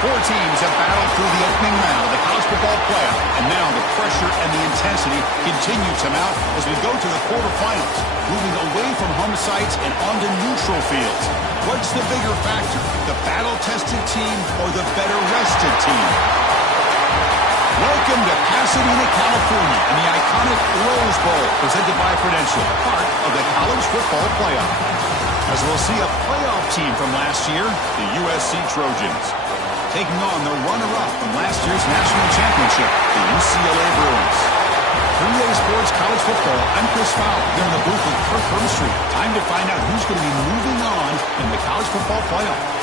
Four teams have battled through the opening round of the college football playoff, and now the pressure and the intensity continue to mount as we go to the quarterfinals, moving away from home sites and onto neutral fields. What's the bigger factor, the battle-tested team or the better-rested team? Welcome to Pasadena, California, and the iconic Rose Bowl, presented by Prudential, part of the college football playoff. As we'll see a playoff team from last year, the USC Trojans, taking on the runner-up from last year's national championship, the UCLA Bruins. 3A Sports College Football, I'm Chris Fowler, here in the booth with Kirk Herbstreit. Time to find out who's going to be moving on in the college football playoff.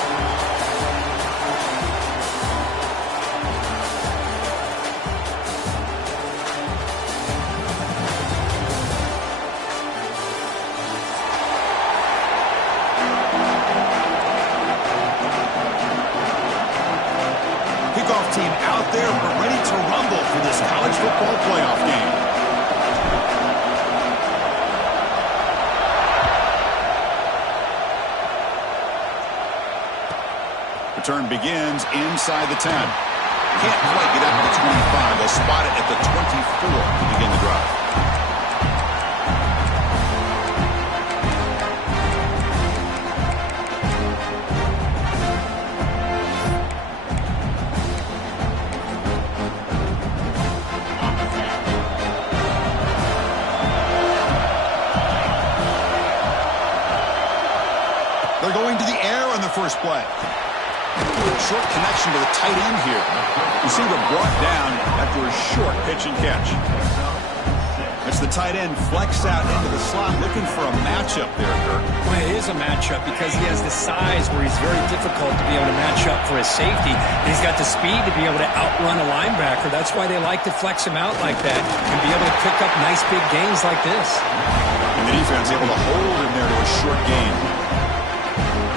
Team out there, we're ready to rumble for this college football playoff game. Return begins inside the 10. Can't quite get up to the 25. They'll spot it at the 24 to begin the drive. They're going to the air on the first play. Short connection to the tight end here. Receiver brought down after a short pitch and catch. It's the tight end flexed out into the slot, looking for a matchup there, Kirk. Well, it is a matchup because he has the size where he's very difficult to be able to match up for his safety. And he's got the speed to be able to outrun a linebacker. That's why they like to flex him out like that and be able to pick up nice big gains like this. And the defense able to hold him there to a short gain.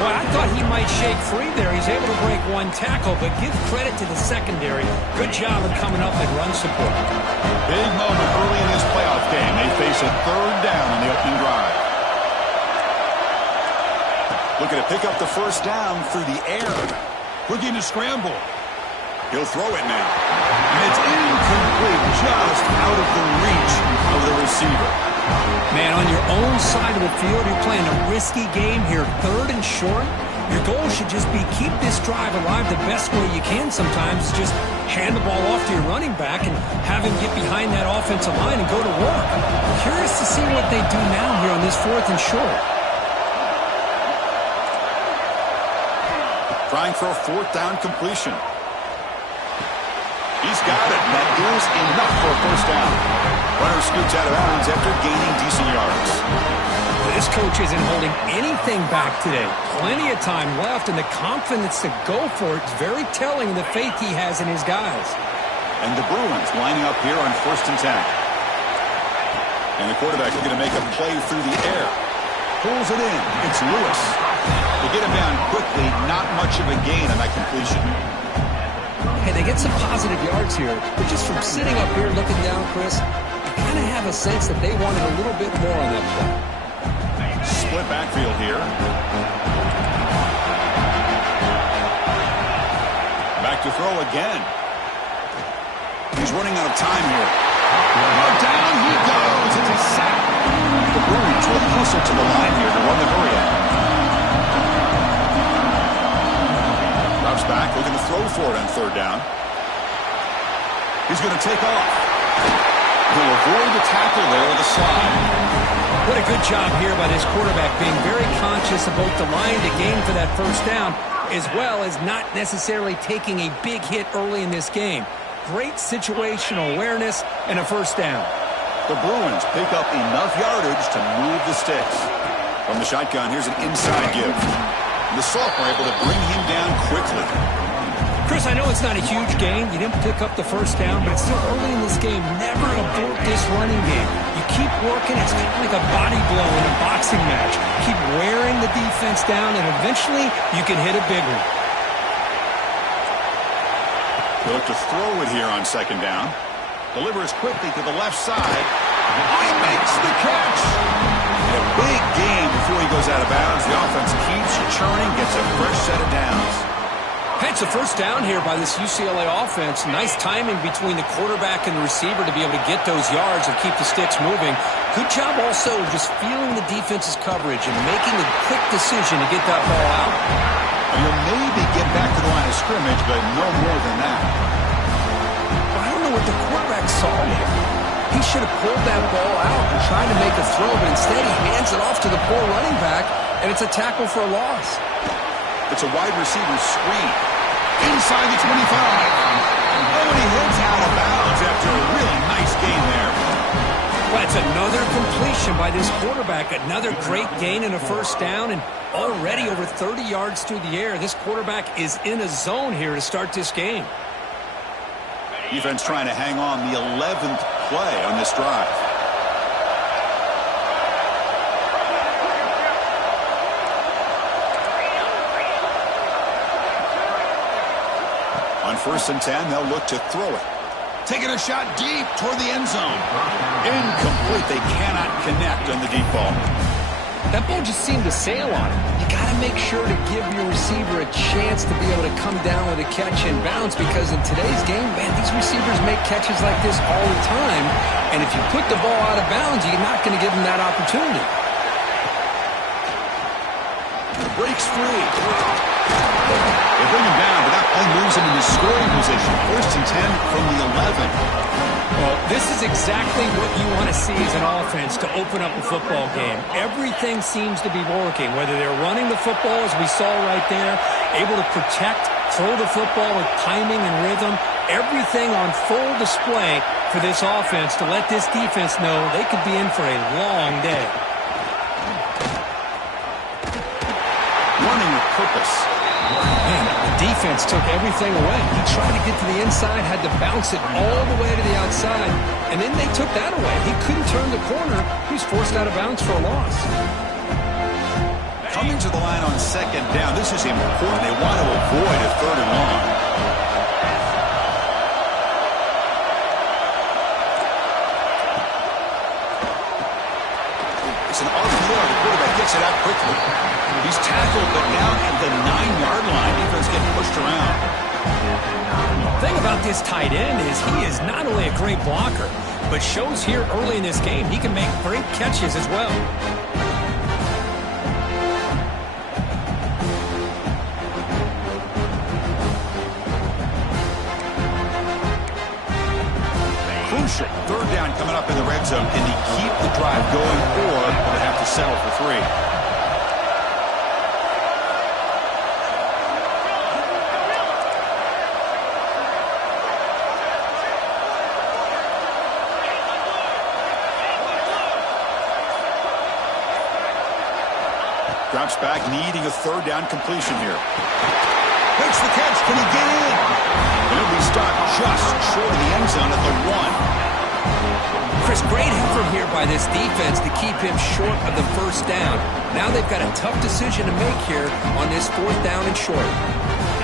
Well, I thought he might shake free there. He's able to break one tackle, but give credit to the secondary. Good job of coming up and run support. Big moment early in this playoff game. They face a third down on the opening drive. Looking to pick up the first down through the air. Looking to scramble. He'll throw it now. And it's incomplete, just out of the reach of the receiver. Man, on your own side of the field, you're playing a risky game here, third and short. Your goal should just be keep this drive alive the best way you can sometimes. Just hand the ball off to your running back and have him get behind that offensive line and go to work. I'm curious to see what they do now here on this fourth and short. Trying for a fourth down completion. He's got it. That is enough for a first down. Runner scoots out of bounds after gaining decent yards. This coach isn't holding anything back today. Plenty of time left, and the confidence to go for it is very telling of the faith he has in his guys. And the Bruins lining up here on 1st and 10. And the quarterback is going to make a play through the air. Pulls it in. It's Lewis. They get him down quickly. Not much of a gain on that completion. Hey, they get some positive yards here, but just from sitting up here looking down, Chris, you kind of have a sense that they wanted a little bit more on that play. Split backfield here. Back to throw again. He's running out of time here. Down he goes. It's a sack. The Bruins will hustle to the line here to run the hurry out. Drops back, looking to throw for it on third down. He's going to take off. He'll avoid the tackle there with a slide. What a good job here by this quarterback, being very conscious of both the line to gain for that first down, as well as not necessarily taking a big hit early in this game. Great situational awareness and a first down. The Bruins pick up enough yardage to move the sticks. From the shotgun, here's an inside give. The sophomore able to bring him down quickly. Chris, I know it's not a huge gain. You didn't pick up the first down, but it's still early in this game. Never abort this running game. You keep working. It's kind of like a body blow in a boxing match. Keep wearing the defense down, and eventually you can hit a big one. He'll look to throw it here on second down. Delivers quickly to the left side. He makes the catch. And a big gain before he goes out of bounds. The offense keeps churning, gets a fresh set of downs. Pitch It's a first down here by this UCLA offense. Nice timing between the quarterback and the receiver to be able to get those yards and keep the sticks moving. Good job also just feeling the defense's coverage and making a quick decision to get that ball out. You'll maybe get back to the line of scrimmage, but no more than that. I don't know what the quarterback saw here. He should have pulled that ball out and tried to make a throw, but instead he hands it off to the poor running back, and it's a tackle for a loss. It's a wide receiver screen. Inside the 25. Oh, and he heads out of bounds after a really nice gain there. Well, it's another completion by this quarterback. Another great gain and a first down, and already over 30 yards through the air. This quarterback is in a zone here to start this game. Defense trying to hang on, the 11th play on this drive. On 1st and 10, they'll look to throw it. Taking a shot deep toward the end zone. Incomplete. They cannot connect on the deep ball. That ball just seemed to sail on him. You got to make sure to give your receiver a chance to be able to come down with a catch and bounce, because in today's game, man, these receivers make catches like this all the time. And if you put the ball out of bounds, you're not going to give them that opportunity. Breaks free. They bring him down, but that play moves him into scoring position. 1st and 10 from the 11. Well, this is exactly what you want to see as an offense to open up a football game. Everything seems to be working, whether they're running the football, as we saw right there, able to protect, throw the football with timing and rhythm, everything on full display for this offense to let this defense know they could be in for a long day. Running with purpose. Man, the defense took everything away. He tried to get to the inside, had to bounce it all the way to the outside, and then they took that away. He couldn't turn the corner. He was forced out of bounds for a loss. Coming to the line on 2nd down. This is important. They want to avoid a 3rd and long. It's an RPO. The quarterback gets it out quickly. He's tackled, but now at the 9-yard line. Defense getting pushed around. The thing about this tight end is he is not only a great blocker, but shows here early in this game he can make great catches as well. Crucial 3rd down coming up in the red zone. Can he keep the drive going, or will they have to settle for 3? Drops back, needing a 3rd down completion here. Makes the catch. Can he get in? And he'll be stopped just short of the end zone at the 1. Chris, great effort here by this defense to keep him short of the 1st down. Now they've got a tough decision to make here on this 4th down and short.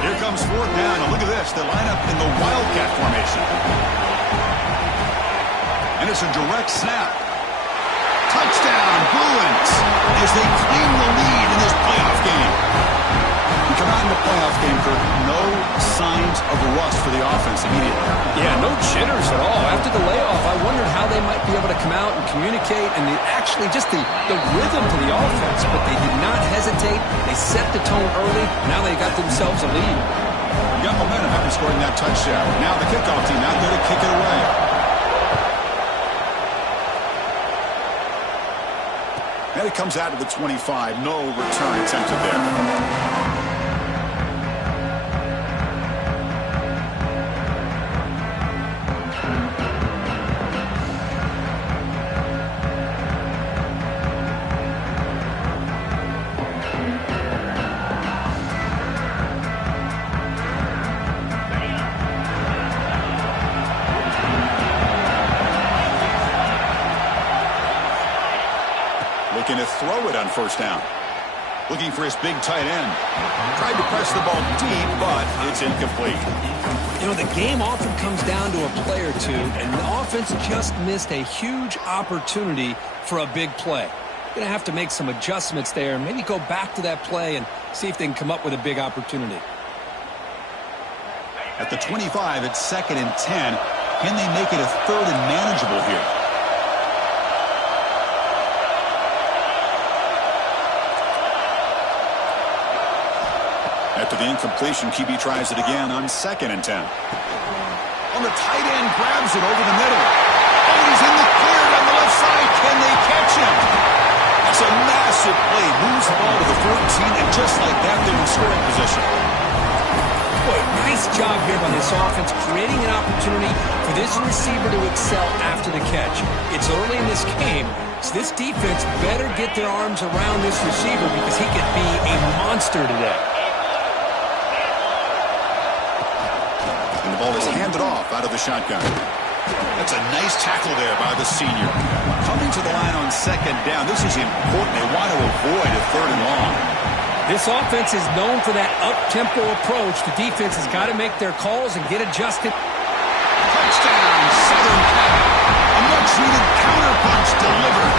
Here comes 4th down, and look at this. They line up in the Wildcat formation. And it's a direct snap. Touchdown, Bruins, as they claim the lead in this playoff game. We come out in the playoff game, Kirk, no signs of rust for the offense immediately. Yeah, no jitters at all. After the layoff, I wondered how they might be able to come out and communicate and actually just the rhythm to the offense, but they did not hesitate. They set the tone early. Now they got themselves a lead. Got momentum after scoring that touchdown. Now the kickoff team out there to kick it away. And it comes out to the 25. No return attempted there. Looking to throw it on 1st down. Looking for his big tight end. Tried to press the ball deep, but it's incomplete. You know, the game often comes down to a play or two, and the offense just missed a huge opportunity for a big play. Going to have to make some adjustments there and maybe go back to that play and see if they can come up with a big opportunity. At the 25, it's 2nd and 10. Can they make it a 3rd and manageable here? After the incompletion, QB tries it again on 2nd and 10. On the tight end, grabs it over the middle. And he's in the clear down the left side. Can they catch him? That's a massive play. Moves the ball to the 14, and just like that, they're in scoring position. Boy, nice job here by this offense, creating an opportunity for this receiver to excel after the catch. It's early in this game, so this defense better get their arms around this receiver because he could be a monster today. And the ball is handed off out of the shotgun. That's a nice tackle there by the senior. Coming to the line on 2nd down, this is important. They want to avoid a 3rd and long. This offense is known for that up-tempo approach. The defense has got to make their calls and get adjusted. Touchdown, Southern Cal. A much-needed counter-punch delivered.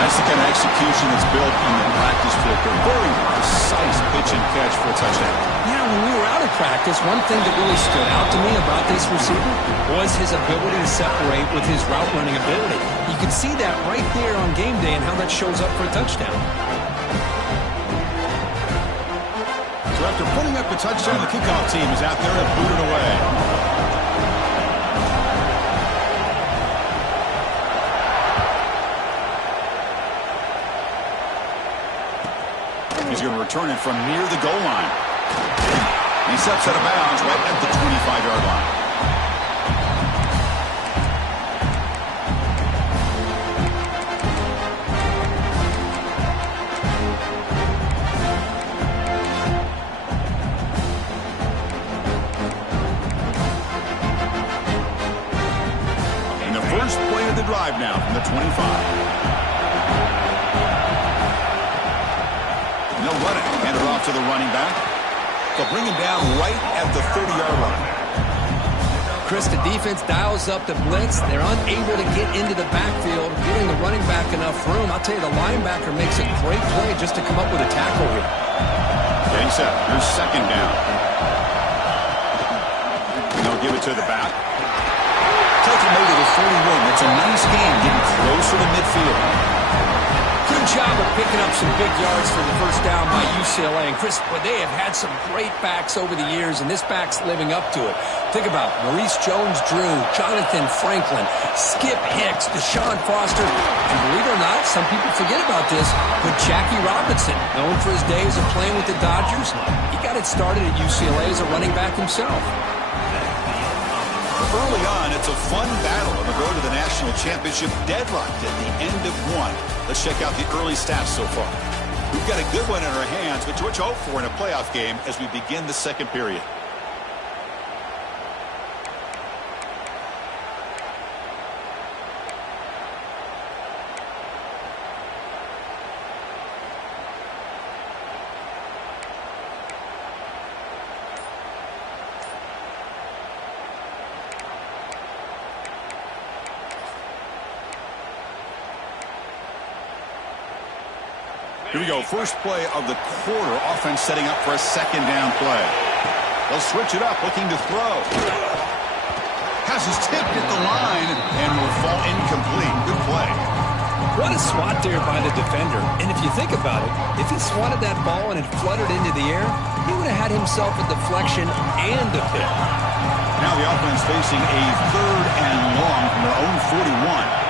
That's the kind of execution that's built on the practice field. A very precise pitch and catch for a touchdown. Yeah, when we were out of practice, one thing that really stood out to me about this receiver was his ability to separate with his route-running ability. You can see that right there on game day and how that shows up for a touchdown. So after putting up a touchdown, the kickoff team is out there to boot it away. He's going to return it from near the goal line. He steps out of bounds right at the 25-yard line. And the first play of the drive now from the 25. They'll run it. Hand it off to the running back. They'll bring him down right at the 30-yard line. Chris, the defense dials up the blitz. They're unable to get into the backfield, giving the running back enough room. I'll tell you, the linebacker makes a great play just to come up with a tackle here. Getting set. Here's 2nd down. And they'll give it to the back. Take him over to 41. It's a nice game getting closer to midfield. Good job of picking up some big yards for the first down by UCLA. And Chris, boy, they have had some great backs over the years, and this back's living up to it. Think about Maurice Jones-Drew, Jonathan Franklin, Skip Hicks, Deshaun Foster, and believe it or not, some people forget about this, but Jackie Robinson, known for his days of playing with the Dodgers, he got it started at UCLA as a running back himself. Early on, it's a fun battle on the road to the national championship, deadlocked at the end of one. Let's check out the early stats so far. We've got a good one in our hands, but what you hope for in a playoff game as we begin the 2nd period. Here we go. First play of the quarter. Offense setting up for a 2nd down play. They'll switch it up, looking to throw. Passes tipped at the line and will fall incomplete. Good play. What a swat there by the defender. And if you think about it, if he swatted that ball and it fluttered into the air, he would have had himself a deflection and a pick. Now the offense facing a 3rd and long from their own 41.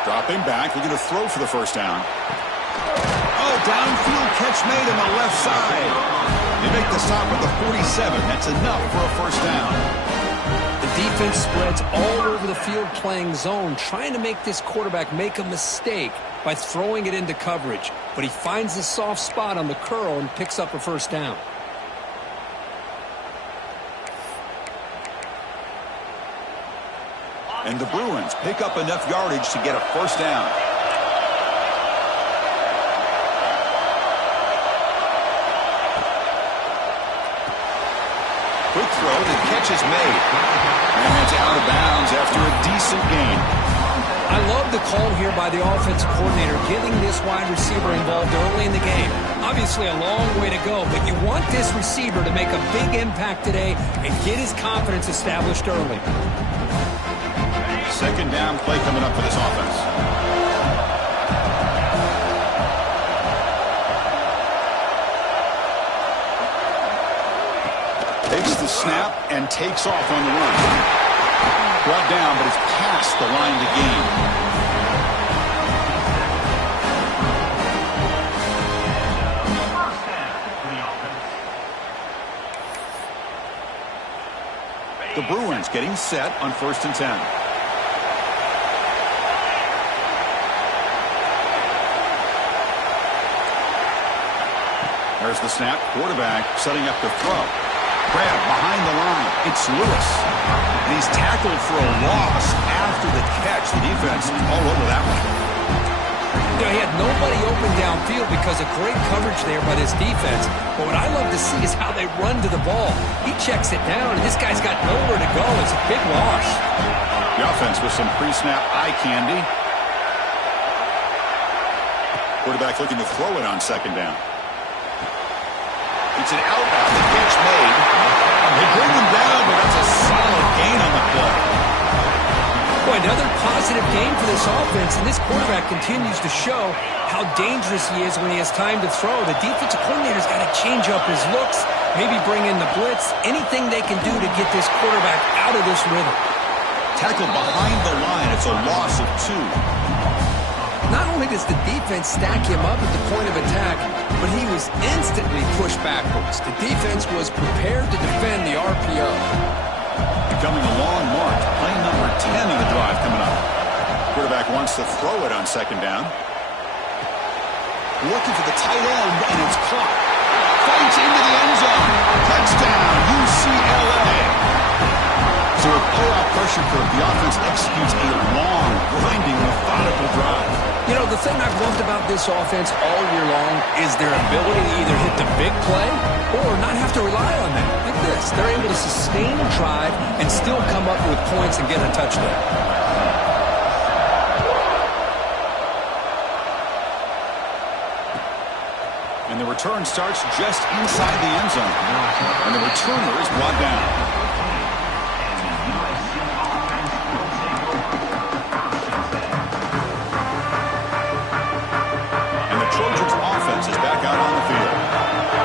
Dropping back, looking to throw for the first down. Oh, downfield catch made on the left side. They make the stop at the 47. That's enough for a first down. The defense spreads all over the field playing zone, trying to make this quarterback make a mistake by throwing it into coverage. But he finds the soft spot on the curl and picks up a first down. And the Bruins pick up enough yardage to get a first down. Quick throw, the catch is made. And it's out of bounds after a decent gain. I love the call here by the offensive coordinator, getting this wide receiver involved early in the game. Obviously a long way to go, but you want this receiver to make a big impact today and get his confidence established early. Second down play coming up for this offense. Takes the snap and takes off on the run. Brought down, but it's past the line to gain. The Bruins getting set on 1st and 10. There's the snap. Quarterback setting up the throw. Grab behind the line. It's Lewis. And he's tackled for a loss after the catch. The defense all over that one. You know, he had nobody open downfield because of great coverage there by this defense. But what I love to see is how they run to the ball. He checks it down, and this guy's got nowhere to go. It's a big loss. The offense with some pre-snap eye candy. Quarterback looking to throw it on 2nd down. It's an outbound. The catch made. They bring him down, but that's a solid gain on the play. Boy, another positive game for this offense, and this quarterback continues to show how dangerous he is when he has time to throw. The defensive coordinator's got to change up his looks, maybe bring in the blitz, anything they can do to get this quarterback out of this rhythm. Tackled behind the line. It's a loss of 2. Not only does the defense stack him up at the point of attack, but he was instantly pushed backwards. The defense was prepared to defend the RPO. Becoming a long march. Play number 10 of the drive coming up. Quarterback wants to throw it on 2nd down. Looking for the tight end, and it's caught. Fights into the end zone. Touchdown, UCLA. So with playoff pressure curve, the offense executes a long, grinding, methodical drive. You know, the thing I've loved about this offense all year long is their ability to either hit the big play or not have to rely on that. Like this, they're able to sustain a drive and still come up with points and get a touchdown. And the return starts just inside the end zone. And the returner is brought down. Is back out on the field.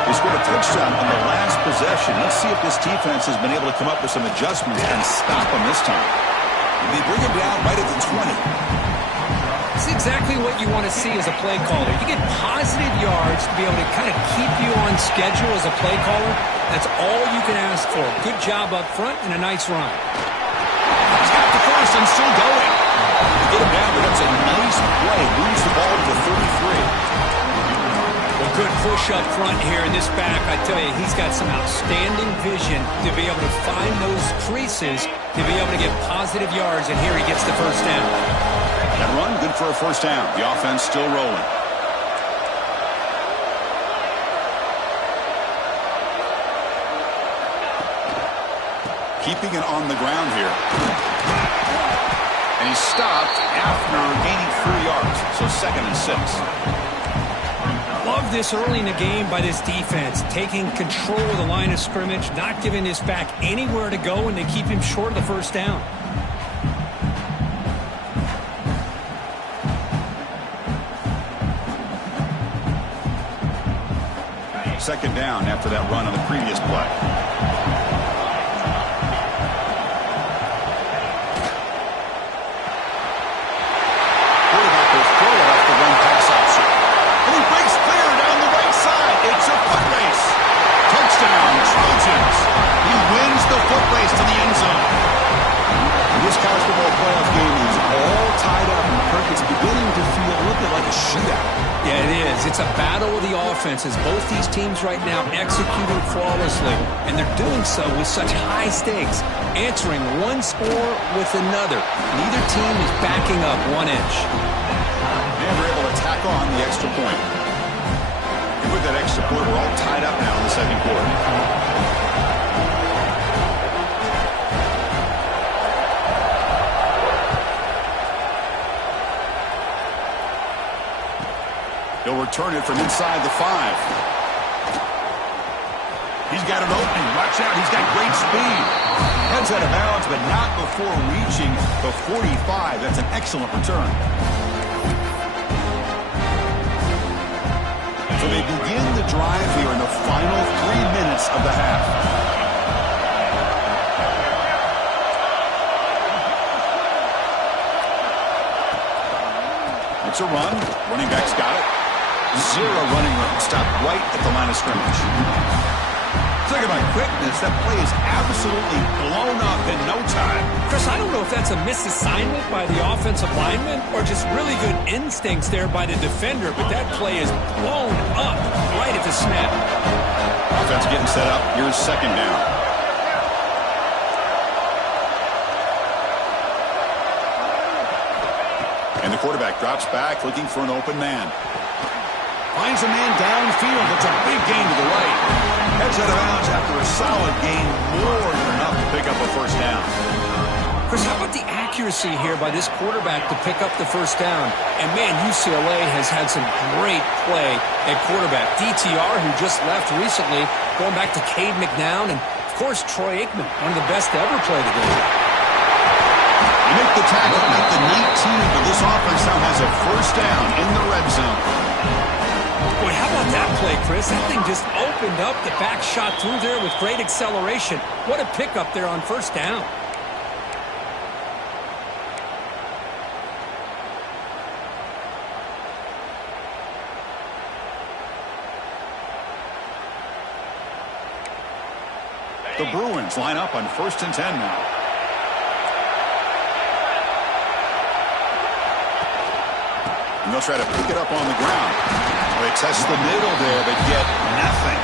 They scored a touchdown on the last possession. Let's see if this defense has been able to come up with some adjustments and stop them this time. They bring him down right at the 20. It's exactly what you want to see as a play caller. You get positive yards to be able to kind of keep you on schedule as a play caller. That's all you can ask for. Good job up front and a nice run. He's got the first and still going. They get him down, but that's a nice play. Moves the ball to the 33. Well, good push up front here in this back. I tell you, he's got some outstanding vision to be able to find those creases, to be able to get positive yards, and here he gets the first down. That run, good for a first down. The offense still rolling. Keeping it on the ground here. And he's stopped after gaining 3 yards, so 2nd and 6. Love this early in the game by this defense, taking control of the line of scrimmage, not giving this back anywhere to go, and they keep him short of the first down. Second down after that run on the previous play. This college football playoff game is all tied up, and Kirk, it's beginning to feel a little bit like a shootout. Yeah, it is. It's a battle of the offenses. Both these teams right now executing flawlessly, and they're doing so with such high stakes, answering one score with another. Neither team is backing up 1 inch. And we're able to tack on the extra point. And with that extra point, we're all tied up now in the second quarter. He'll return it from inside the 5. He's got an opening. Watch out. He's got great speed. Heads out of bounds, but not before reaching the 45. That's an excellent return. So they begin the drive here in the final 3 minutes of the half. It's a run. Running back's got it. 0 running room. Stopped right at the line of scrimmage. Talk about quickness. That play is absolutely blown up in no time. Chris, I don't know if that's a misassignment by the offensive lineman or just really good instincts there by the defender, but that play is blown up right at the snap. Offense getting set up. Here's second down. And the quarterback drops back looking for an open man. Finds a man downfield. It's a big gain to the right. Heads out of bounds after a solid gain, more than enough to pick up a first down. Chris, how about the accuracy here by this quarterback to pick up the first down? And, man, UCLA has had some great play at quarterback. DTR, who just left recently, going back to Cade McNown, and, of course, Troy Aikman, one of the best to ever play the game. You make the tackle, make the neat team, but this offense now has a first down in the red zone. Boy, how about that play, Chris? That thing just opened up. The back shot through there with great acceleration. What a pickup there on first down. The Bruins line up on 1st and 10 now. And they'll try to pick it up on the ground. They test the middle there, but get nothing.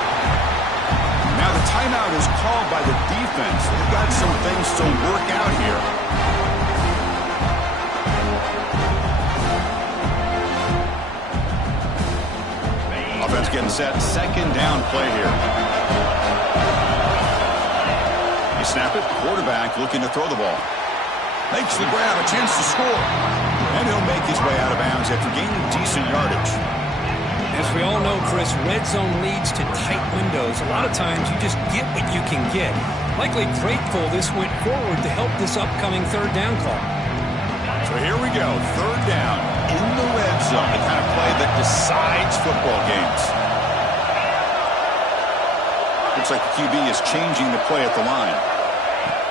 Now the timeout is called by the defense. They've got some things to work out here. Offense getting set. Second down play here. You snap it. Quarterback looking to throw the ball. Makes the grab, a chance to score. And he'll make his way out of bounds after gaining decent yardage. As we all know, Chris, red zone leads to tight windows. A lot of times you just get what you can get. Likely grateful this went forward to help this upcoming third down call. So here we go, third down in the red zone, the kind of play that decides football games. Looks like the QB is changing the play at the line.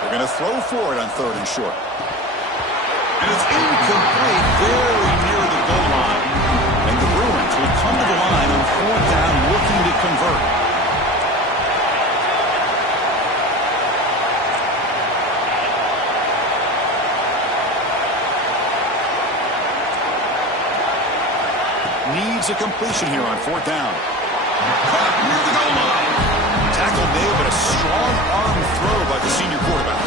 They're going to throw for it on 3rd and short. And it's incomplete, very near the goal line. And the Bruins will come to the line on 4th down, looking to convert. Needs a completion here on 4th down. Caught near the goal line. Tackle made, but a strong arm throw by the senior quarterback.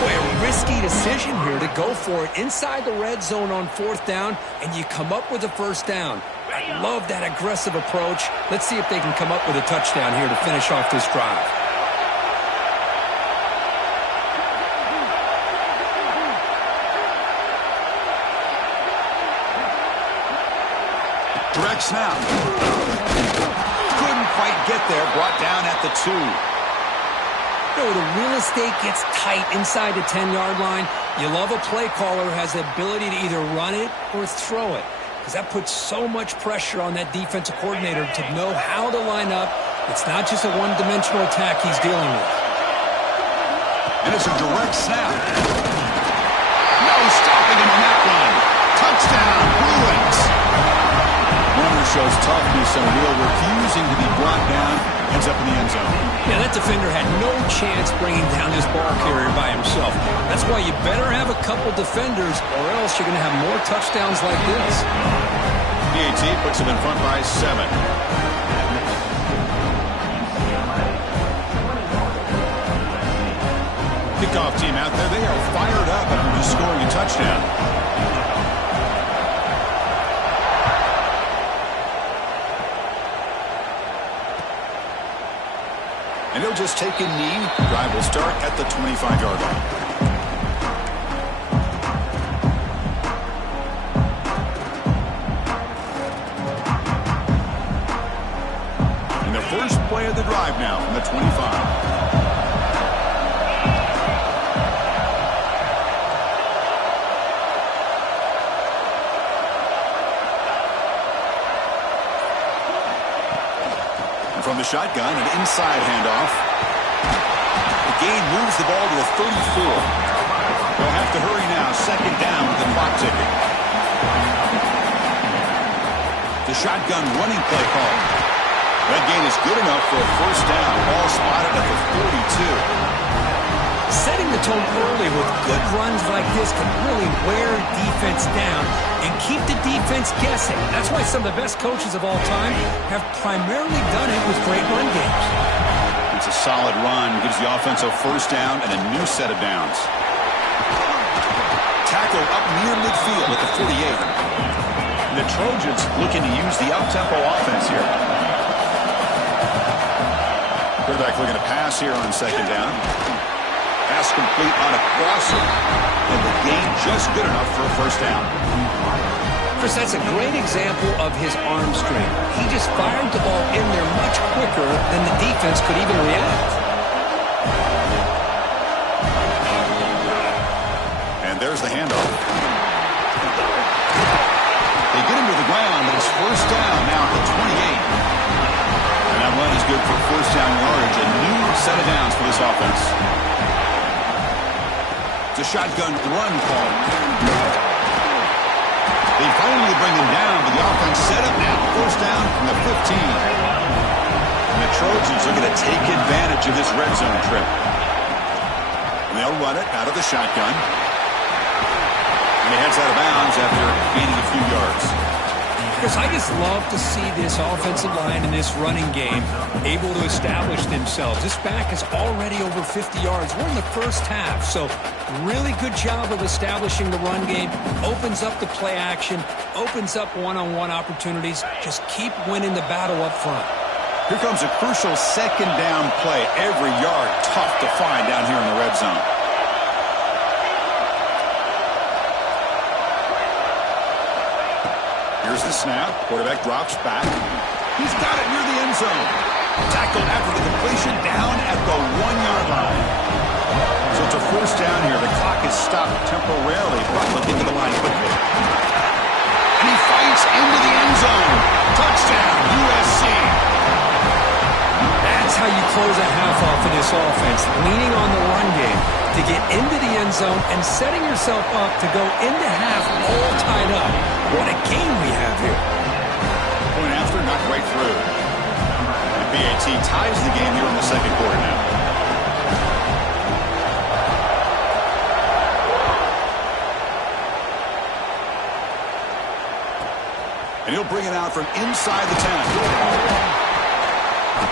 Boy, a risky decision here to go for it inside the red zone on 4th down, and you come up with a first down. I love that aggressive approach. Let's see if they can come up with a touchdown here to finish off this drive. Direct snap. Couldn't quite get there. Brought down at the 2. You know, the real estate gets tight inside the 10-yard line. You love a play caller who has the ability to either run it or throw it, because that puts so much pressure on that defensive coordinator to know how to line up. It's not just a one-dimensional attack he's dealing with. And it's a direct snap. No stopping him on that one. Touchdown, Bruins. Runner shows toughness and will, refusing to be brought down. Ends up in the end zone. Yeah, that defender had no chance bringing down this ball carrier by himself. That's why you better have a couple defenders, or else you're going to have more touchdowns like this. PAT puts him in front by 7. Kickoff team out there. They are fired up after just scoring a touchdown. And he'll just take a knee. Drive will start at the 25-yard line. play of the drive now from the 25. From the shotgun, an inside handoff. The gain moves the ball to the 34. They'll have to hurry now. Second down with the clock ticking. The shotgun running play call. That gain is good enough for a first down. Ball spotted at the 42. Setting the tone early with good runs like this can really wear defense down and keep the defense guessing. That's why some of the best coaches of all time have primarily done it with great run games. It's a solid run. Gives the offense a first down and a new set of downs. Tackle up near midfield at the 48. The Trojans looking to use the up-tempo offense here. Quarterback looking to pass here on second down. Pass complete on a crosser. And the gain just good enough for a first down. Chris, that's a great example of his arm strength. He just fired the ball in there much quicker than the defense could even react. And there's the handoff. They get him to the ground, but it's first down now at the 28. And that run is good for first down yardage. A new set of downs for this offense. It's a shotgun run call. They finally bring him down, but the offense set up now. First down from the 15. And the Trojans are going to take advantage of this red zone trip. And they'll run it out of the shotgun. And he heads out of bounds after gaining a few yards. Chris, I just love to see this offensive line in this running game able to establish themselves. This back is already over 50 yards. We're in the first half, so really good job of establishing the run game. Opens up the play action, opens up one-on-one opportunities. Just keep winning the battle up front. Here comes a crucial second down play. Every yard tough to find down here in the red zone. Here's the snap. Quarterback drops back. He's got it near the end zone. Tackled after the completion down at the 1-yard line. So it's a first down here. The clock is stopped temporarily. Butler into the line quickly. And he fights into the end zone. Touchdown, USC. That's how you close a half off of this offense. Leaning on the run game to get into the end zone and setting yourself up to go into half all tied up. What a game we have here. Point after, not right through. And BAT ties the game here in the second quarter now. And he'll bring it out from inside the 10.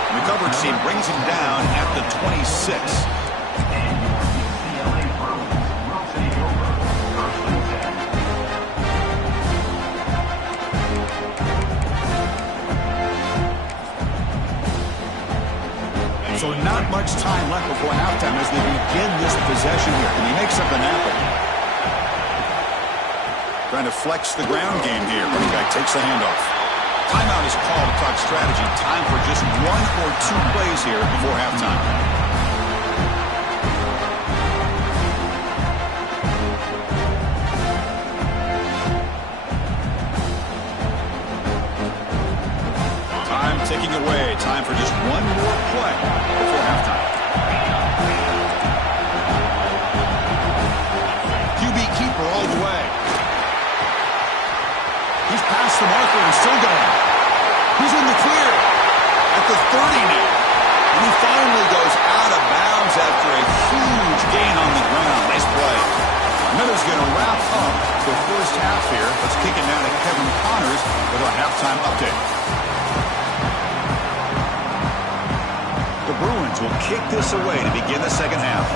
And the coverage team brings him down at the 26. So not much time left before halftime as they begin this possession here. Can he make something happen? Trying to flex the ground game here. Running back takes the handoff. Timeout is called to talk strategy. Time for just 1 or 2 plays here before halftime. Ticking away. Time for just 1 more play before halftime. QB keeper all the way. He's past the marker and still going. He's in the clear at the 30 now. And he finally goes out of bounds after a huge gain on the ground. Nice play. Miller's going to wrap up the first half here. Let's kick it now to Kevin Connors with our halftime update. The Bruins will kick this away to begin the second half.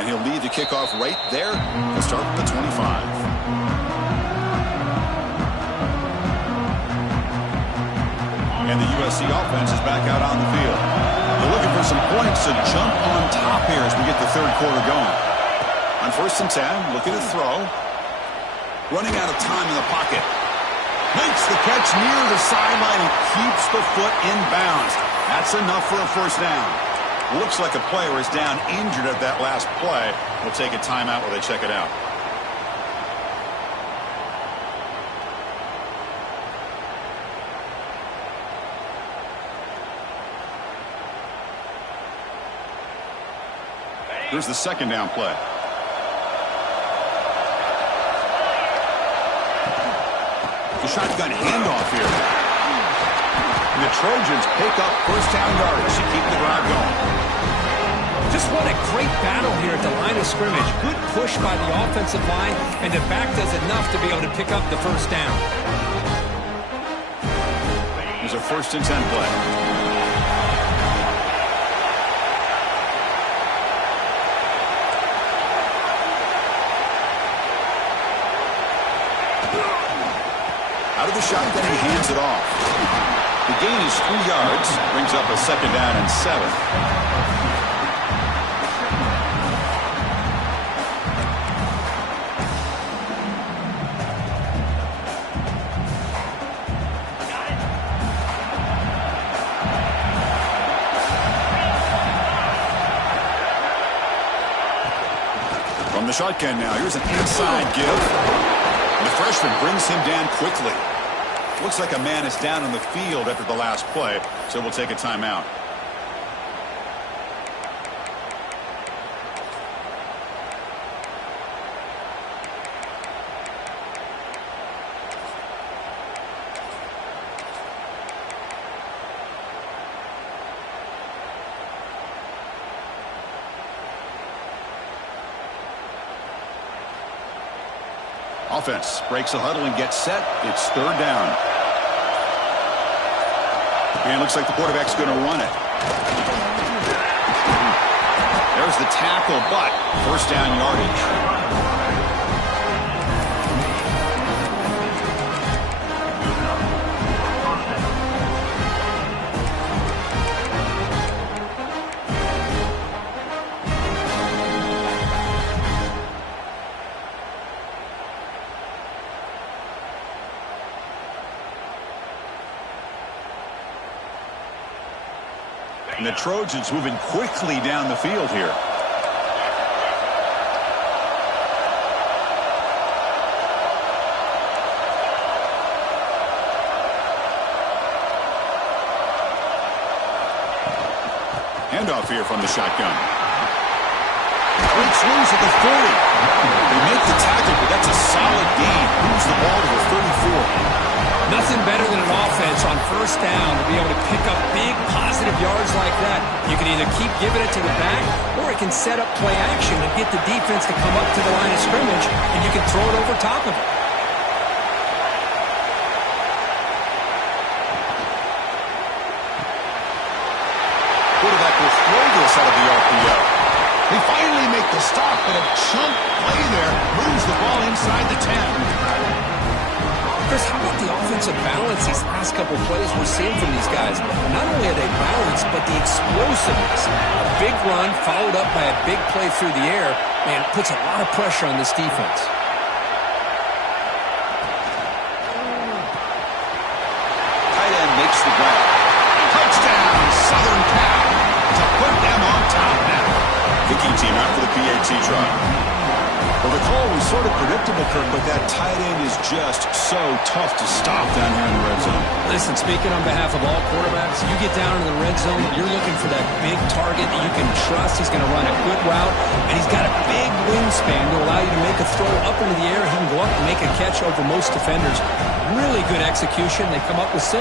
And he'll lead the kickoff right there to start the 25. And the USC offense is back out on the field. They're looking for some points to jump on top here as we get the third quarter going. On 1st and 10, looking to throw. Running out of time in the pocket. Makes the catch near the sideline and keeps the foot in bounds. That's enough for a first down. Looks like a player is down injured at that last play. We'll take a timeout while they check it out. Here's the second down play. The shotgun handoff here. And the Trojans pick up first down yardage to keep the drive going. Just what a great battle here at the line of scrimmage. Good push by the offensive line, and the back does enough to be able to pick up the first down. There's a 1st and 10 play. Out of the shotgun, he hands it off. The gain is 3 yards, brings up a 2nd down and 7. From the shotgun now, here's an inside give. And the freshman brings him down quickly. Looks like a man is down on the field after the last play, so we'll take a timeout. Offense breaks a huddle and gets set. It's 3rd down. And it looks like the quarterback's going to run it. There's the tackle, but first down yardage. And the Trojans moving quickly down the field here. Handoff here from the shotgun. Breaks loose at the 40. They make the tackle, but that's a solid gain. Moves the ball to the 34. Nothing better than an offense on first down to be able to pick up big positive yards like that. You can either keep giving it to the back, or it can set up play action and get the defense to come up to the line of scrimmage, and you can throw it over top of it. Quarterback will throw this out of the RPO. They finally make the stop, but a chunk play there moves the ball inside the 10. Chris, how about the offensive balance these last couple plays we're seeing from these guys? Not only are they balanced, but the explosiveness. A big run followed up by a big play through the air, man, puts a lot of pressure on this defense. Tight end makes the grab. Touchdown, Southern Cal, to put them on top now. Kicking team out for the PAT try. Well, the call was sort of predictable, Kirk, but that tight end is just so tough to stop down here in the red zone. Listen, speaking on behalf of all quarterbacks, you get down in the red zone, you're looking for that big target that you can trust. He's going to run a good route, and he's got a big wingspan to allow you to make a throw up into the air. He can go up and make a catch over most defenders. Really good execution. They come up with 6.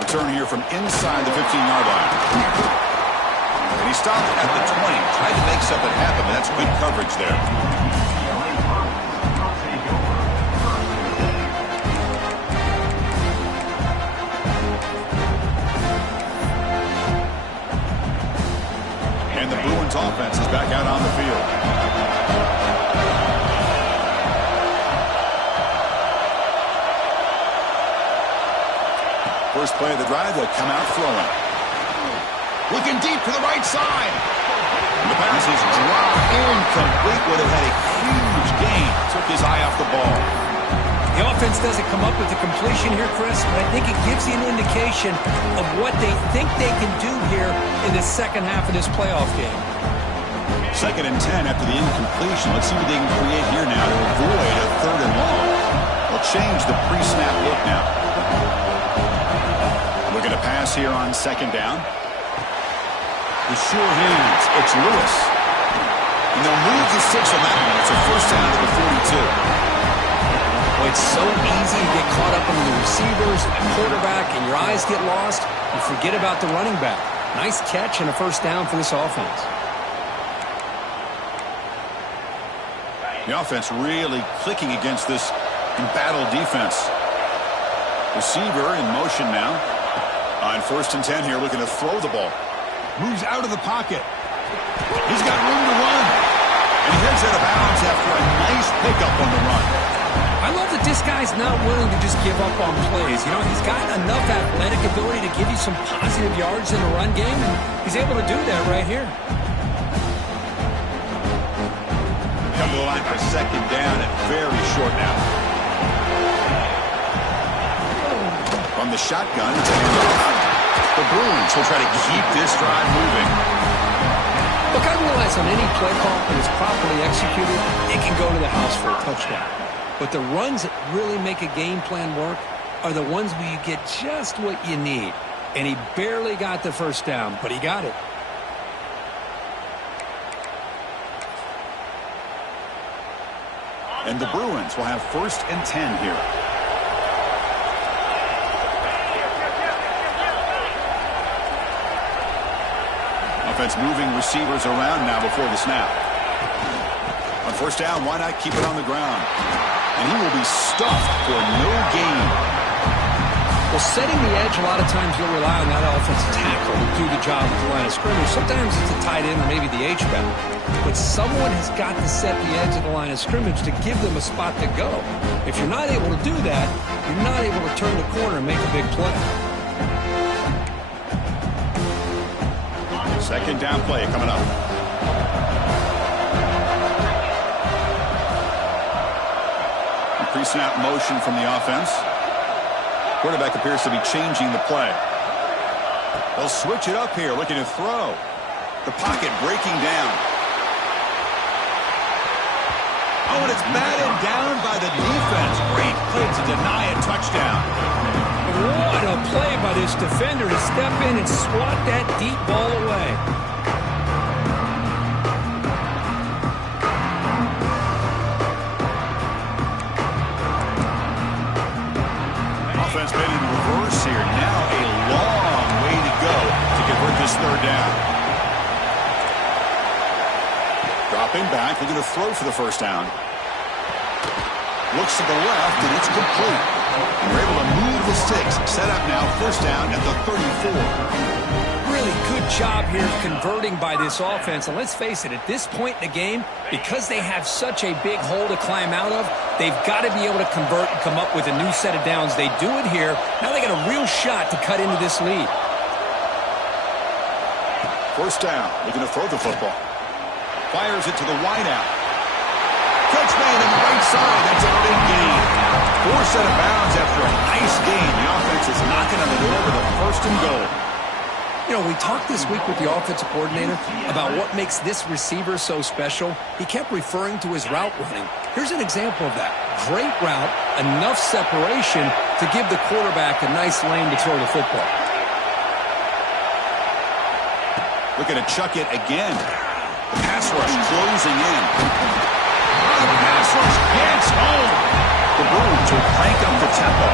Return here from inside the 15-yard line. And he stopped at the 20. Tried to make something happen, but that's good coverage there. And the Bruins offense is back out on the field. First play of the drive, they'll come out throwing. Looking deep to the right side. The pass is dropped incomplete. Would have had a huge gain. Took his eye off the ball. The offense doesn't come up with the completion here, Chris, but I think it gives you an indication of what they think they can do here in the second half of this playoff game. 2nd and 10 after the incompletion. Let's see what they can create here now to avoid a 3rd and long. They'll change the pre-snap look now. Looking to pass here on 2nd down. With sure hands, it's Lewis. And they'll move the 6 on that one. It's a 1st down to the 42. Well, it's so easy to get caught up in the receivers, the quarterback, and your eyes get lost. You forget about the running back. Nice catch and a 1st down for this offense. The offense really clicking against this embattled defense. Receiver in motion now. On 1st and 10 here, looking to throw the ball. Moves out of the pocket. He's got room to run. And he heads out of bounds after a nice pickup on the run. I love that this guy's not willing to just give up on plays. You know, he's got enough athletic ability to give you some positive yards in the run game, and he's able to do that right here. Come to the line for 2nd down and very short now. From the shotgun, it's a handoff. The Bruins will try to keep this drive moving. Look, I realize on any play call, when it's properly executed, it can go to the house for a touchdown. But the runs that really make a game plan work are the ones where you get just what you need. And he barely got the 1st down, but he got it. And the Bruins will have 1st and 10 here. Offense moving receivers around now before the snap. On 1st down, why not keep it on the ground? And he will be stuffed for no gain. Well, setting the edge, a lot of times you'll rely on that offensive tackle to do the job at the line of scrimmage. Sometimes it's a tight end or maybe the H-back. But someone has got to set the edge of the line of scrimmage to give them a spot to go. If you're not able to do that, you're not able to turn the corner and make a big play. 2nd down play coming up. Pre-snap motion from the offense. Quarterback appears to be changing the play. They'll switch it up here, looking to throw. The pocket breaking down. Oh, and it's batted down by the defense. Great play to deny a touchdown. What a play by this defender to step in and swat that deep ball away. Offense made in reverse here. Now a long way to go to convert this 3rd down. Dropping back, looking to throw for the 1st down. Looks to the left, and it's complete. And we're able to move the sticks. Set up now, 1st down at the 34. Really good job here of converting by this offense. And let's face it, at this point in the game, because they have such a big hole to climb out of, they've got to be able to convert and come up with a new set of downs. They do it here. Now they got a real shot to cut into this lead. 1st down, looking to throw the football. Fires it to the wideout. Catch made on the right side. That's a big gain. 4 set of bounds after a nice gain. The offense is knocking on the door with a 1st and goal. You know, we talked this week with the offensive coordinator about what makes this receiver so special. He kept referring to his route running. Here's an example of that. Great route, enough separation to give the quarterback a nice lane to throw the football. Looking to chuck it again. The pass rush closing in. The pass rush gets home. The Bruins will crank up the tempo.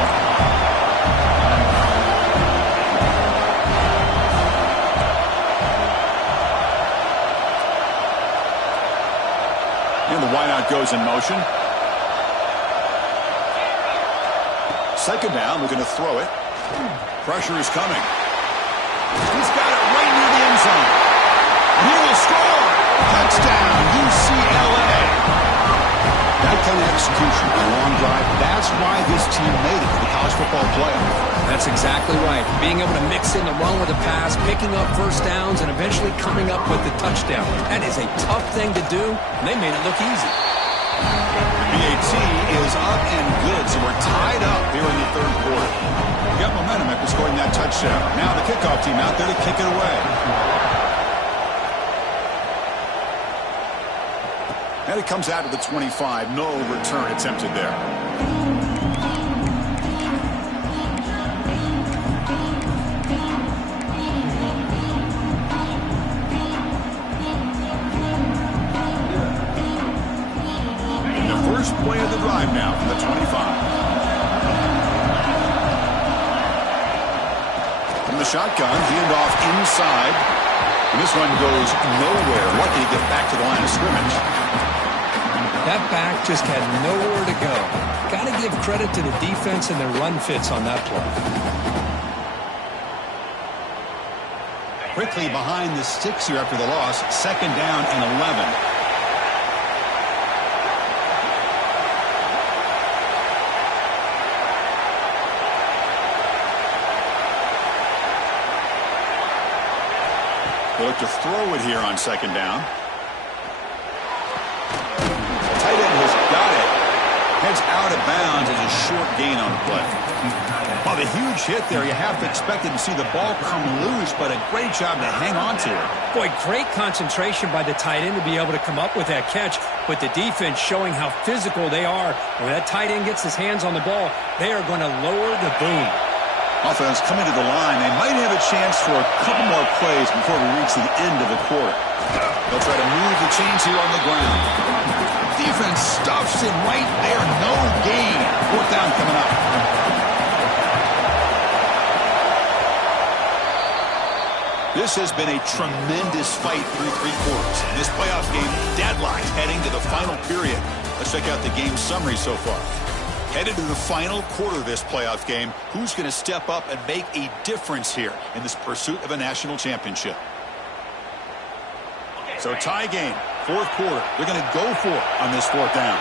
And the wideout goes in motion. 2nd down, looking to throw it. Pressure is coming. He's got it right near the end zone. And he will score. Touchdown, UCLA. That kind of execution, a long drive. That's why this team made it to the college football playoff. That's exactly right. Being able to mix in the run with a pass, picking up first downs, and eventually coming up with the touchdown. That is a tough thing to do, and they made it look easy. BAT is up and good, so we're tied up here in the third quarter. We got momentum after scoring that touchdown. Now the kickoff team out there to kick it away. And it comes out to the 25. No return attempted there. First play of the drive now from the 25. From the shotgun, handoff inside. And this one goes nowhere. Lucky to get back to the line of scrimmage. That back just had nowhere to go. Got to give credit to the defense and their run fits on that play. Quickly behind the sticks here after the loss. Second down and 11. They look to throw it here on second down. The tight end has got it. Heads out of bounds as a short gain on the play. Well, the huge hit there, you have to expect to see the ball come loose, but a great job to hang on to it. Boy, great concentration by the tight end to be able to come up with that catch, but the defense showing how physical they are. When that tight end gets his hands on the ball, they are going to lower the boom. Offense coming to the line. They might have a chance for a couple more plays before we reach the end of the quarter. They'll try to move the chains here on the ground. Defense stuffs him right there. No gain. Fourth down coming up. This has been a tremendous fight through three quarters. This playoff game deadlocked heading to the final period. Let's check out the game summary so far. Headed to the final quarter of this playoff game, who's going to step up and make a difference here in this pursuit of a national championship? So tie game, fourth quarter. They're going to go for it on this fourth down.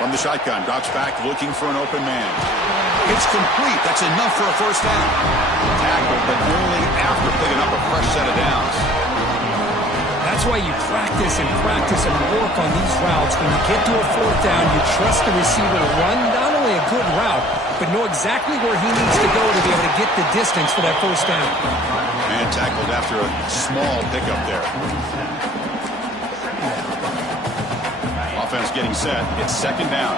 From the shotgun, drops back looking for an open man. It's complete. That's enough for a first down. Tackled, but only after picking up a fresh set of downs. That's why you practice and work on these routes. When you get to a fourth down, you trust the receiver to run not only a good route, but know exactly where he needs to go to be able to get the distance for that first down. And tackled after a small pickup there. Offense getting set. It's second down.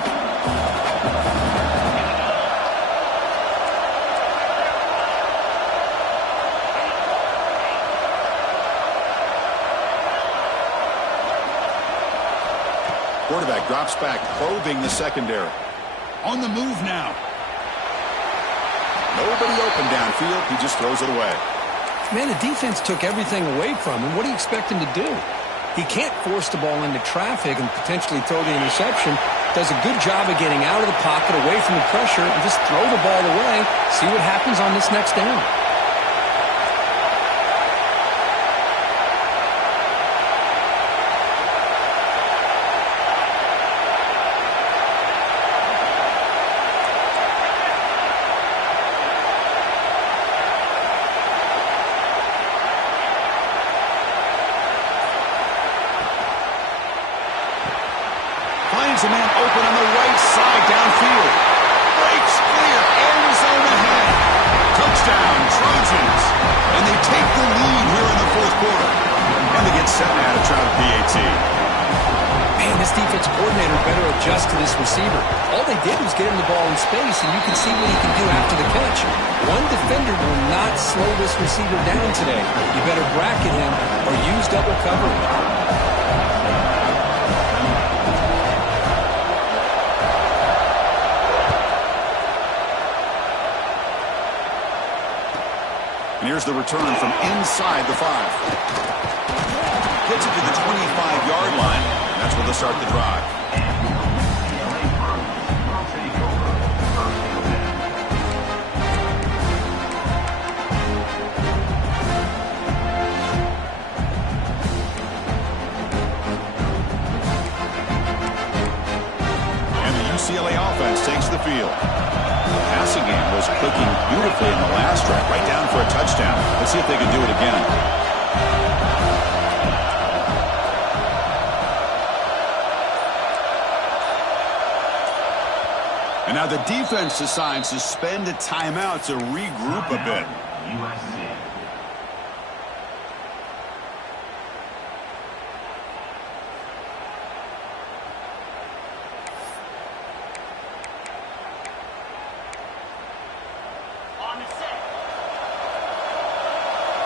Quarterback drops back, probing the secondary. On the move now. Nobody open downfield. He just throws it away. Man, the defense took everything away from him. What do you expect him to do? He can't force the ball into traffic and potentially throw the interception. Does a good job of getting out of the pocket, away from the pressure, and just throw the ball away. See what happens on this next down. Finds a man open on the right side downfield. Breaks clear. Arizona head. Touchdown, Trojans. And they take the lead here in the fourth quarter. And they get 7 out of try to BAT. Man, this defense coordinator better adjust to this receiver. All they did was get him the ball in space, and you can see what he can do after the catch. One defender will not slow this receiver down today. You better bracket him or use double coverage. And here's the return from inside the 5. Gets it to the 25-yard line. And that's where they'll start the drive. was clicking beautifully in the last drive, right down for a touchdown. Let's see if they can do it again. And now the defense decides to spend a timeout to regroup a bit.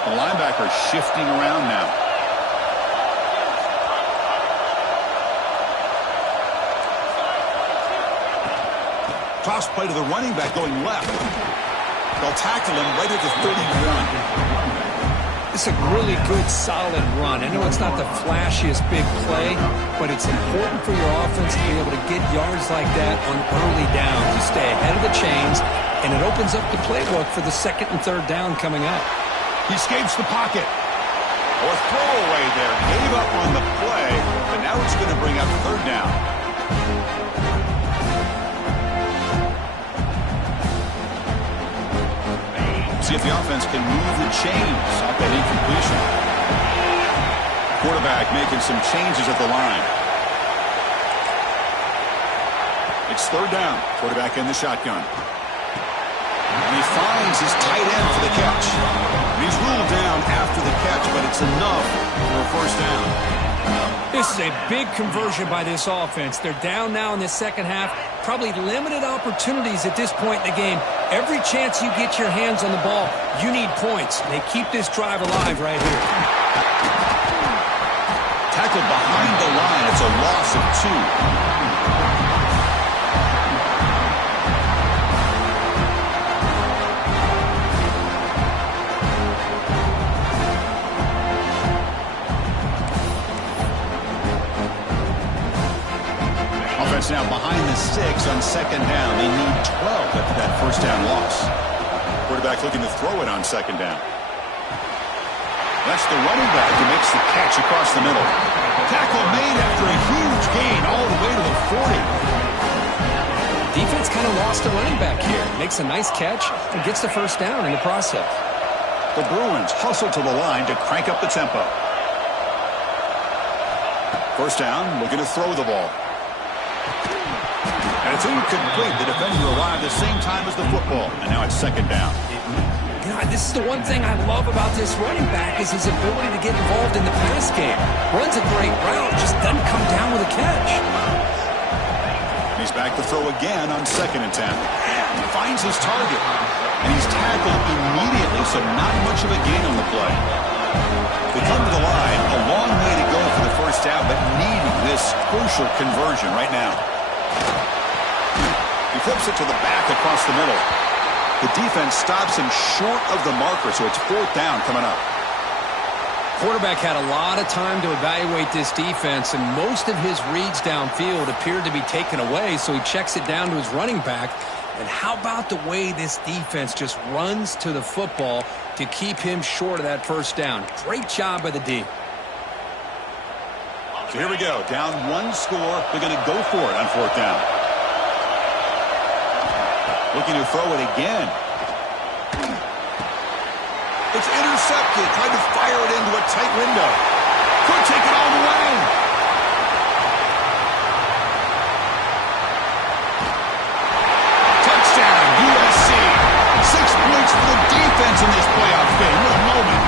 The linebacker shifting around now. Toss play to the running back going left. They'll tackle him right at the 31. It's a really good, solid run. I know it's not the flashiest big play, but it's important for your offense to be able to get yards like that on early downs. You stay ahead of the chains, and it opens up the playbook for the second and third down coming up. He escapes the pocket. Or throwaway there. Gave up on the play, but now it's going to bring up third down. See if the offense can move the chains off that incompletion. Quarterback making some changes at the line. It's third down. Quarterback in the shotgun. And he finds his tight end for the catch. He's ruled down after the catch, but it's enough for a first down. This is a big conversion by this offense. They're down now in the second half. Probably limited opportunities at this point in the game. Every chance you get your hands on the ball, you need points. They keep this drive alive right here. Tackled behind the line. It's a loss of 2. Now behind the 6 on second down. They need 12 after that first down loss. Quarterback looking to throw it on second down. That's the running back who makes the catch across the middle. Tackle made after a huge gain all the way to the 40. Defense kind of lost a running back here. Makes a nice catch and gets the first down in the process. The Bruins hustle to the line to crank up the tempo. First down, looking to throw the ball. And it's incomplete. The defender arrived the same time as the football. And now it's second down. You know, this is the one thing I love about this running back is his ability to get involved in the pass game. Runs a great route, just doesn't come down with a catch. He's back to throw again on second and 10. He finds his target. And he's tackled immediately, so not much of a gain on the play. They come to the line, a long way to go for the first down, but needing this crucial conversion right now. He flips it to the back across the middle. The defense stops him short of the marker, so it's fourth down coming up. Quarterback had a lot of time to evaluate this defense, and most of his reads downfield appeared to be taken away, so he checks it down to his running back. And how about the way this defense just runs to the football to keep him short of that first down? Great job by the D. So here we go. Down one score. They're going to go for it on fourth down. Looking to throw it again. It's intercepted. Tried to fire it into a tight window. Could take it all the way. Touchdown, USC. 6 points for the defense in this playoff game. What a moment.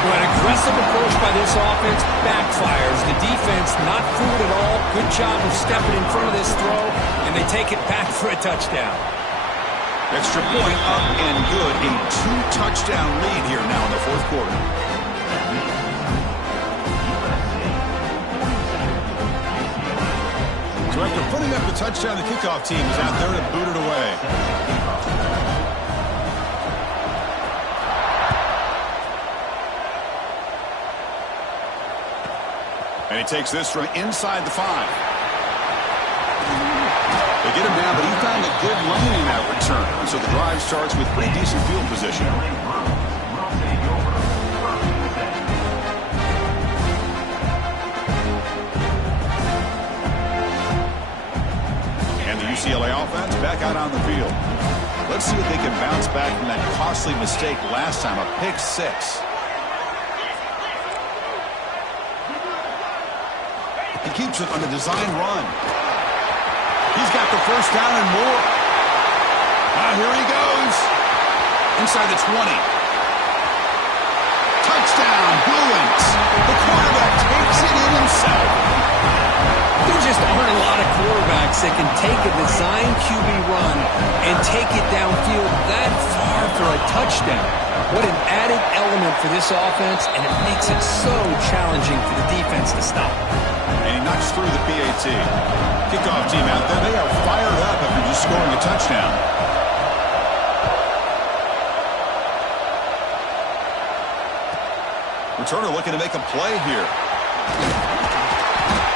Well, an aggressive approach by this offense backfires. The defense not fooled at all. Good job of stepping in front of this throw, and they take it back for a touchdown. Extra point up and good. A 2-touchdown lead here now in the fourth quarter. So after putting up the touchdown, the kickoff team is out there to boot it away. And he takes this from inside the 5. They get him down, but he found a good lane in that return. So the drive starts with pretty decent field position. And the UCLA offense back out on the field. Let's Let's see if they can bounce back from that costly mistake last time, a pick six. He keeps it on the design run. He's got the first down and more. Now here he goes. Inside the 20. Touchdown, Bruins. The quarterback takes it in himself. There just aren't a lot of quarterbacks that can take a design QB run and take it downfield that far for a touchdown. What an added element for this offense, and it makes it so challenging for the defense to stop. And he knocks through the PAT. Kickoff team out there. They are fired up after just scoring a touchdown. Returner looking to make a play here.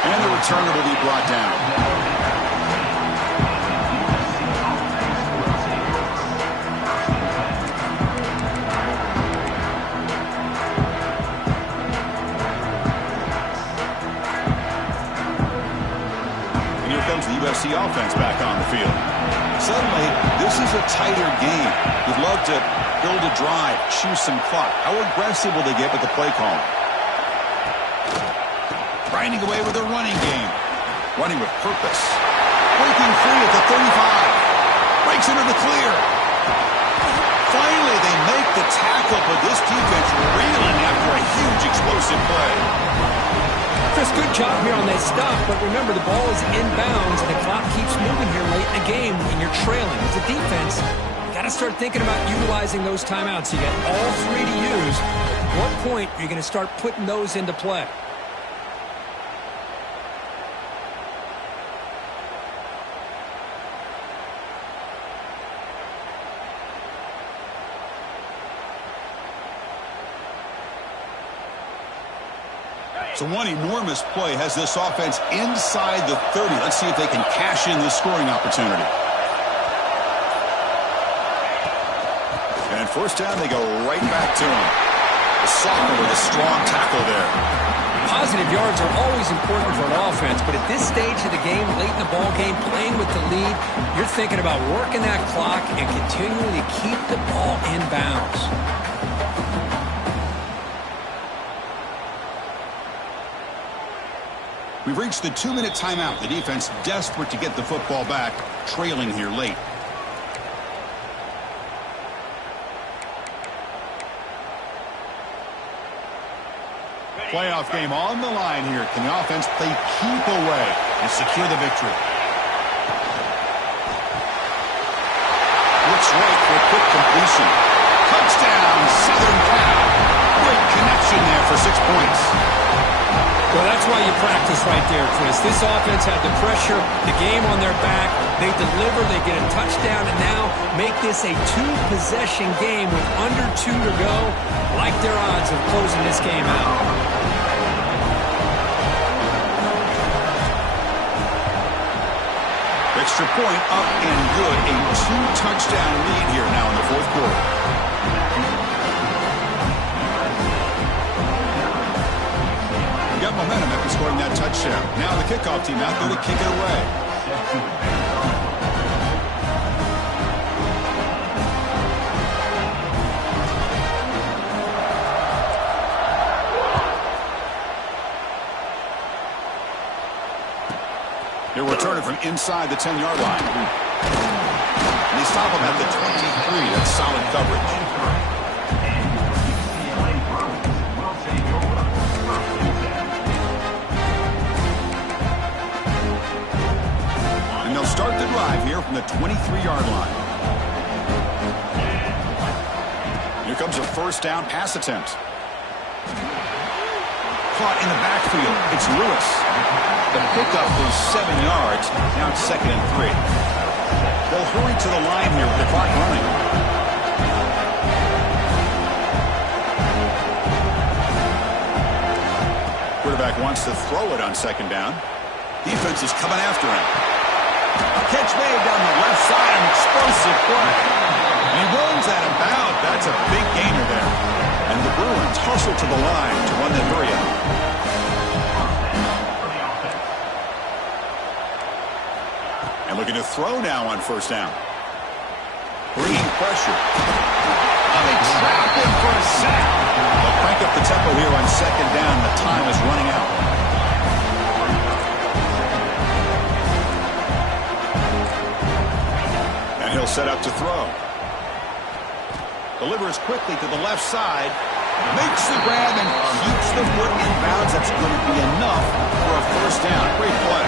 And the returner will be brought down. And here comes the USC offense back on the field. Suddenly, this is a tighter game. You'd love to build a drive, choose some clock. How aggressive will they get with the play call? Grinding away with a running game. Running with purpose. Breaking free at the 35. Breaks into the clear. Finally, they make the tackle, but this defense reeling after a huge explosive play. Chris, good job here on that stop, but remember, the ball is inbounds, and the clock keeps moving here late in the game, and you're trailing. As a defense, you got to start thinking about utilizing those timeouts. You got all three to use. At what point are you going to start putting those into play? So one enormous play has this offense inside the 30. Let's see if they can cash in this scoring opportunity. And first down, they go right back to him. The sophomore with a strong tackle there. Positive yards are always important for an offense, but at this stage of the game, late in the ball game, playing with the lead, you're thinking about working that clock and continuing to keep the ball in bounds. We've reached the 2-minute timeout. The defense desperate to get the football back, trailing here late. Playoff game on the line here. Can the offense play keep away and secure the victory? Looks right for a quick completion. Touchdown, Southern Cal. Great connection there for 6 points. Well, that's why you practice right there, Chris. This offense had the pressure, the game on their back. They deliver, they get a touchdown, and now make this a two-possession game with under 2 to go. Like their odds of closing this game out. Extra point up and good. A 2-touchdown lead here now in the fourth quarter. Got momentum after scoring that touchdown. Now the kickoff team out there to kick it away. They're returning from inside the 10-yard line. And they stop him at the 23. That's solid coverage. Start the drive here from the 23-yard line. Here comes a first down pass attempt. Caught in the backfield. It's Lewis. The pickup was 7 yards. Now it's 2nd and 3. They'll hurry to the line here with the clock running. Quarterback wants to throw it on 2nd down. Defense is coming after him. Catch made down the left side, an explosive play. And he runs that about. That's a big gainer there. And the Bruins hustle to the line to run that hurry up. And looking to throw now on first down. bringing pressure. Oh, they trapped him for a sack. They'll crank up the tempo here on second down. The time is running out. And he'll set up to throw. Delivers quickly to the left side. Makes the grab and keeps the foot in bounds. That's going to be enough for a first down. Great play.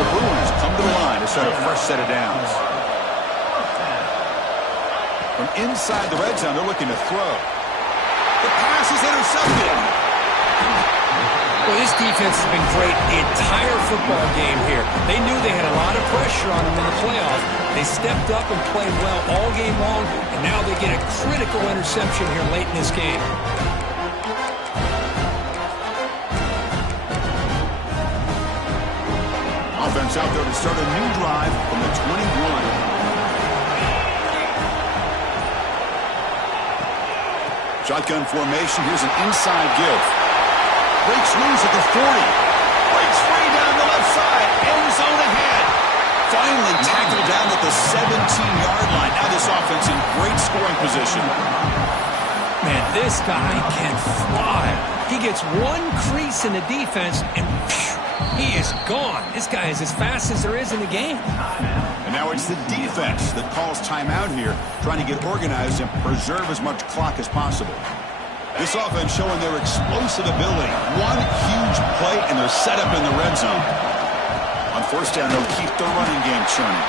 The Bruins come to the line to set a fresh set of downs. From inside the red zone, they're looking to throw. The pass is intercepted. Well, this defense has been great the entire football game here. They knew they had a lot of pressure on them in the playoff. They stepped up and played well all game long, and now they get a critical interception here late in this game. Offense out there to start a new drive from the 21. Shotgun formation. Here's an inside give. Breaks loose at the 40. Breaks free down the left side. End zone ahead. Finally tackled down at the 17-yard line. Now this offense in great scoring position. Man, this guy can fly. He gets one crease in the defense, and he is gone. This guy is as fast as there is in the game. And now it's the defense that calls timeout here, trying to get organized and preserve as much clock as possible. This offense showing their explosive ability. One huge play, and they're set up in the red zone. On first down, they'll keep the running game churning.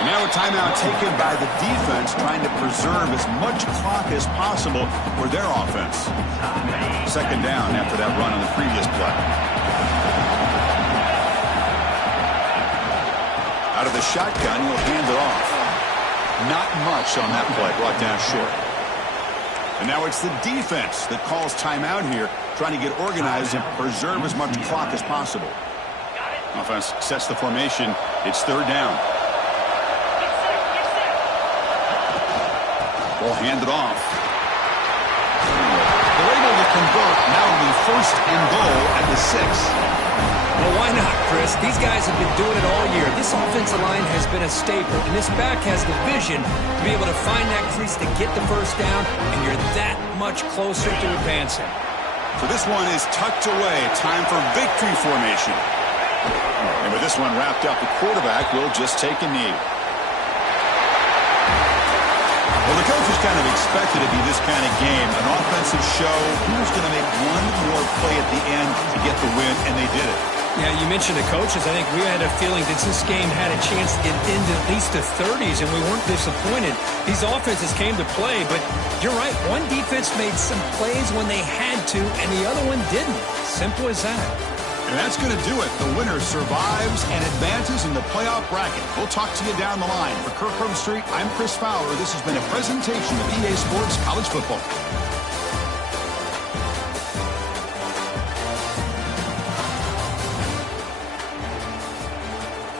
And now a timeout taken by the defense, trying to preserve as much clock as possible for their offense. Second down after that run on the previous play. Out of the shotgun, he'll hand it off. Not much on that play, brought down short. And now it's the defense that calls timeout here, trying to get organized and preserve as much clock as possible. Offense sets the formation. It's third down. Ball handed off. They're able to convert. Now it'll be first and goal at the 6. Well, why not, Chris? These guys have been doing it all year. This offensive line has been a staple, and this back has the vision to be able to find that crease to get the first down, and you're that much closer to advancing. So this one is tucked away. Time for victory formation. And with this one wrapped up, the quarterback will just take a knee. Well, the coach is kind of expected to be this kind of game, an offensive show. Who's going to make one more play at the end to get the win, and they did it. Yeah, you mentioned the coaches. I think we had a feeling that this game had a chance to get into at least the 30s, and we weren't disappointed. These offenses came to play, but you're right. One defense made some plays when they had to, and the other one didn't. Simple as that. And that's going to do it. The winner survives and advances in the playoff bracket. We'll talk to you down the line. For Kirk Herbstreit, I'm Chris Fowler. This has been a presentation of EA Sports College Football.